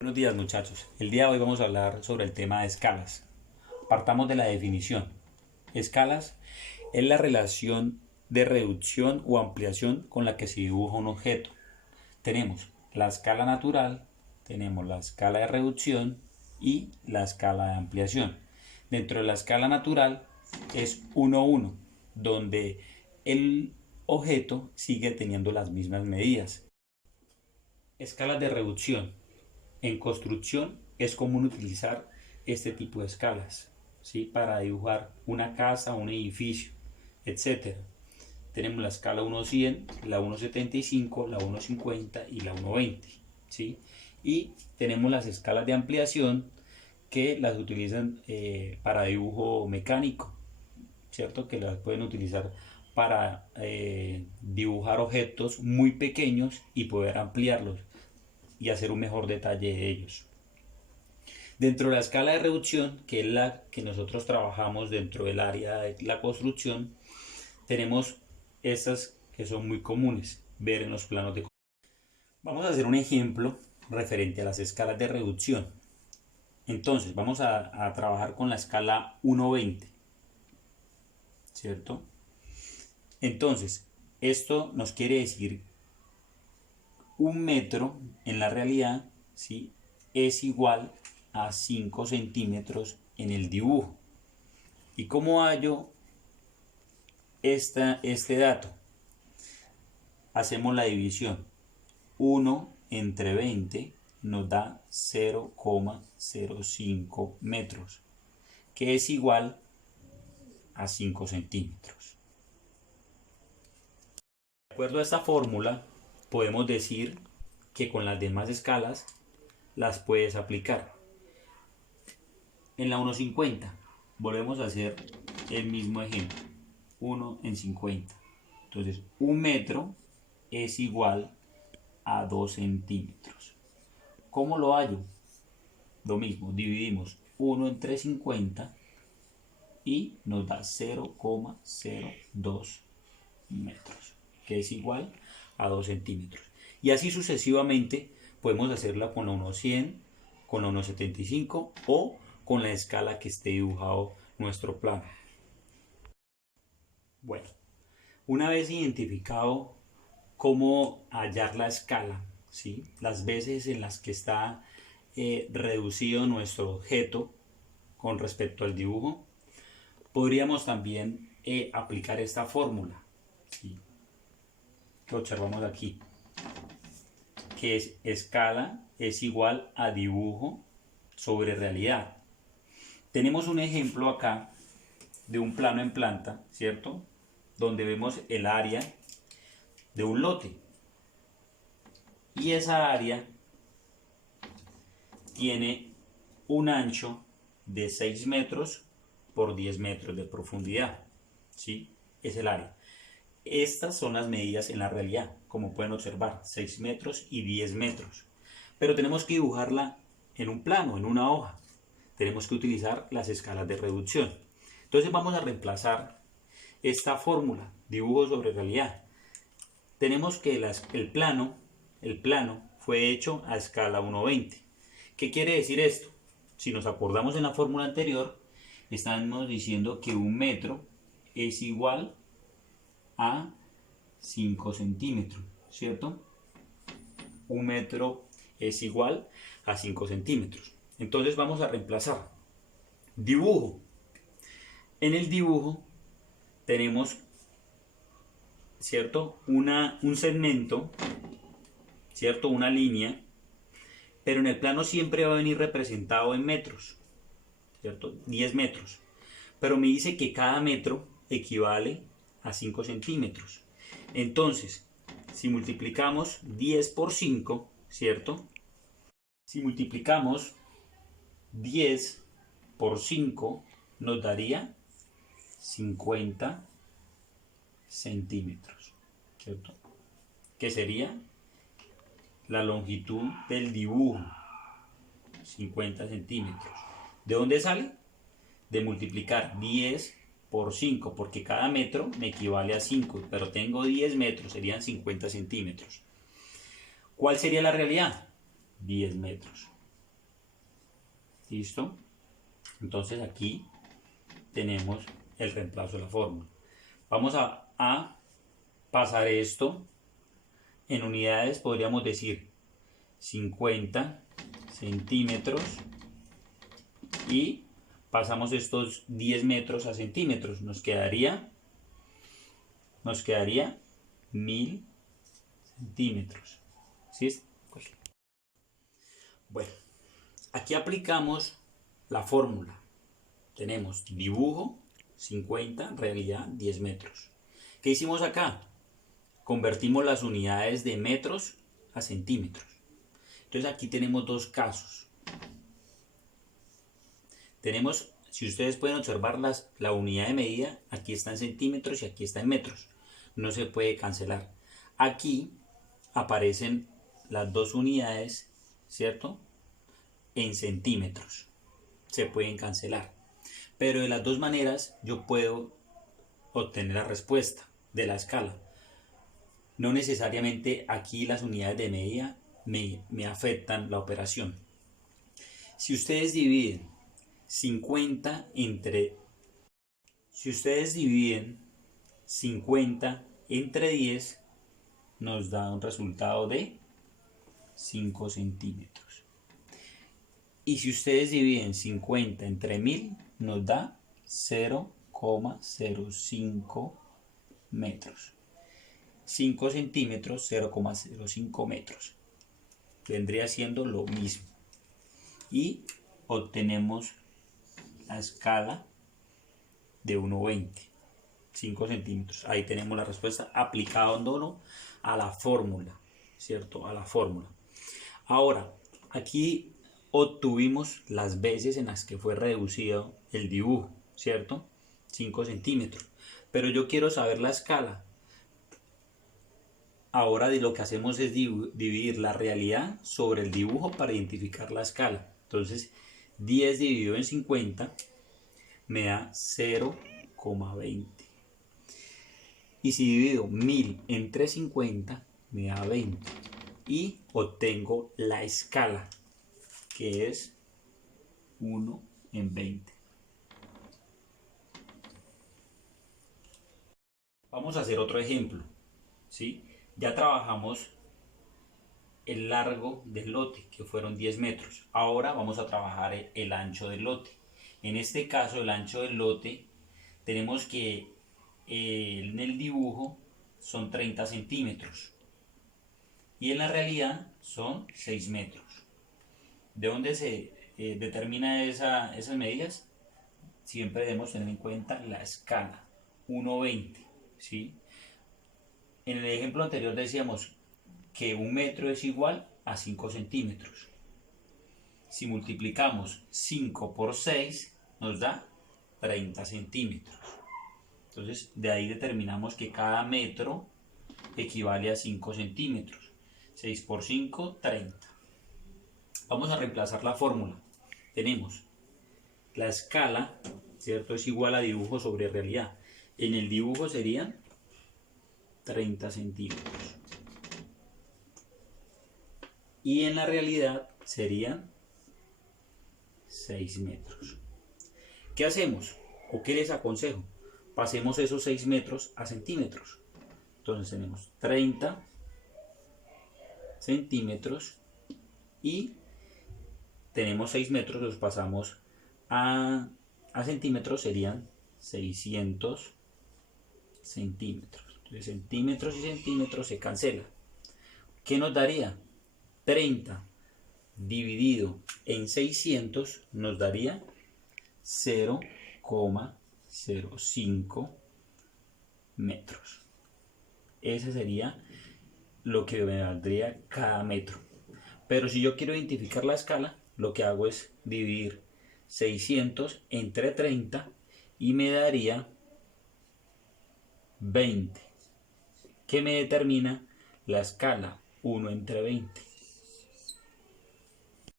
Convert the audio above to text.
Buenos días muchachos, el día de hoy vamos a hablar sobre el tema de escalas. Partamos de la definición. Escalas es la relación de reducción o ampliación con la que se dibuja un objeto. Tenemos la escala natural, tenemos la escala de reducción y la escala de ampliación. Dentro de la escala natural es 1:1, donde el objeto sigue teniendo las mismas medidas. Escalas de reducción. En construcción es común utilizar este tipo de escalas, ¿sí? Para dibujar una casa, un edificio, etcétera. Tenemos la escala 1:100, la 1:75, la 1:50 y la 1:20, ¿sí? Y tenemos las escalas de ampliación que las utilizan para dibujo mecánico, ¿cierto? Que las pueden utilizar para dibujar objetos muy pequeños y poder ampliarlos y hacer un mejor detalle de ellos. Dentro de la escala de reducción, que es la que nosotros trabajamos dentro del área de la construcción, tenemos estas que son muy comunes ver en los planos de construcción. Vamos a hacer un ejemplo referente a las escalas de reducción. Entonces vamos a trabajar con la escala 1:20, ¿cierto? Entonces esto nos quiere decir un metro en la realidad, ¿sí? Es igual a 5 centímetros en el dibujo. ¿Y cómo hallo este dato? Hacemos la división. 1 entre 20 nos da 0,05 metros, que es igual a 5 centímetros. De acuerdo a esta fórmula, podemos decir que con las demás escalas las puedes aplicar. En la 1:50 volvemos a hacer el mismo ejemplo. 1 en 50. Entonces, un metro es igual a 2 centímetros. ¿Cómo lo hallo? Lo mismo, dividimos 1 entre 50 y nos da 0,02 metros, que es igual a 2 centímetros. Y así sucesivamente podemos hacerla con la 1:100, con la 1:75 o con la escala que esté dibujado nuestro plano. Bueno, una vez identificado cómo hallar la escala, ¿sí? Las veces en las que está reducido nuestro objeto con respecto al dibujo, podríamos también aplicar esta fórmula, ¿sí? Que observamos aquí, que es escala es igual a dibujo sobre realidad. Tenemos un ejemplo acá de un plano en planta, ¿cierto? Donde vemos el área de un lote. Y esa área tiene un ancho de 6 metros por 10 metros de profundidad, ¿sí? Es el área. Estas son las medidas en la realidad, como pueden observar, 6 metros y 10 metros. Pero tenemos que dibujarla en un plano, en una hoja. Tenemos que utilizar las escalas de reducción. Entonces vamos a reemplazar esta fórmula, dibujo sobre realidad. Tenemos que el plano fue hecho a escala 1:20. ¿Qué quiere decir esto? Si nos acordamos en la fórmula anterior, estamos diciendo que un metro es igual a 5 centímetros, ¿cierto? Un metro es igual a 5 centímetros. Entonces vamos a reemplazar. Dibujo. En el dibujo tenemos, ¿cierto? Un segmento, ¿cierto? Una línea, pero en el plano siempre va a venir representado en metros, ¿cierto? 10 metros. Pero me dice que cada metro equivale a 5 centímetros. Entonces, si multiplicamos 10 por 5, ¿cierto? Si multiplicamos 10 por 5, nos daría 50 centímetros, ¿cierto? Que sería la longitud del dibujo, 50 centímetros. ¿De dónde sale? De multiplicar 10 por 5, porque cada metro me equivale a 5, pero tengo 10 metros, serían 50 centímetros. ¿Cuál sería la realidad? 10 metros. ¿Listo? Entonces aquí tenemos el reemplazo de la fórmula. Vamos a pasar esto en unidades, podríamos decir 50 centímetros y pasamos estos 10 metros a centímetros. Nos quedaría 1000 centímetros. ¿Sí? Pues, bueno, aquí aplicamos la fórmula. Tenemos dibujo 50, realidad 10 metros. ¿Qué hicimos acá? Convertimos las unidades de metros a centímetros. Entonces aquí tenemos dos casos. Tenemos, si ustedes pueden observar la unidad de medida, aquí está en centímetros y aquí está en metros. No se puede cancelar. Aquí aparecen las dos unidades, ¿cierto? En centímetros. Se pueden cancelar. Pero de las dos maneras yo puedo obtener la respuesta de la escala. No necesariamente aquí las unidades de medida me afectan la operación. Si ustedes dividen 50 entre 10, nos da un resultado de 5 centímetros. Y si ustedes dividen 50 entre 1000, nos da 0,05 metros. 5 centímetros, 0,05 metros. Vendría siendo lo mismo. Y obtenemos la escala de 1,20. 5 centímetros. Ahí tenemos la respuesta aplicando a la fórmula, ¿cierto? A la fórmula. Ahora, aquí obtuvimos las veces en las que fue reducido el dibujo, ¿cierto? 5 centímetros. Pero yo quiero saber la escala. Ahora lo que hacemos es dividir la realidad sobre el dibujo para identificar la escala. Entonces, 10 dividido en 50 me da 0,20. Y si divido 1000 entre 50 me da 20. Y obtengo la escala, que es 1 en 20. Vamos a hacer otro ejemplo, ¿sí? Ya trabajamos el largo del lote, que fueron 10 metros. Ahora vamos a trabajar el ancho del lote. En este caso, el ancho del lote, tenemos que en el dibujo son 30 centímetros. Y en la realidad son 6 metros. ¿De dónde se determina esas medidas? Siempre debemos tener en cuenta la escala, 1,20, ¿sí? En el ejemplo anterior decíamos que 1 metro es igual a 5 centímetros. Si multiplicamos 5 por 6 nos da 30 centímetros. Entonces de ahí determinamos que cada metro equivale a 5 centímetros. 6 por 5, 30. Vamos a reemplazar la fórmula. Tenemos la escala, ¿cierto? Es igual a dibujo sobre realidad. En el dibujo serían 30 centímetros. Y en la realidad serían 6 metros. ¿Qué hacemos? ¿O qué les aconsejo? Pasemos esos 6 metros a centímetros. Entonces tenemos 30 centímetros y tenemos 6 metros, los pasamos a centímetros, serían 600 centímetros. Entonces centímetros y centímetros se cancelan. ¿Qué nos daría? 30 dividido en 600 nos daría 0,05 metros. Ese sería lo que me valdría cada metro. Pero si yo quiero identificar la escala, lo que hago es dividir 600 entre 30 y me daría 20. ¿Qué me determina la escala? 1 entre 20.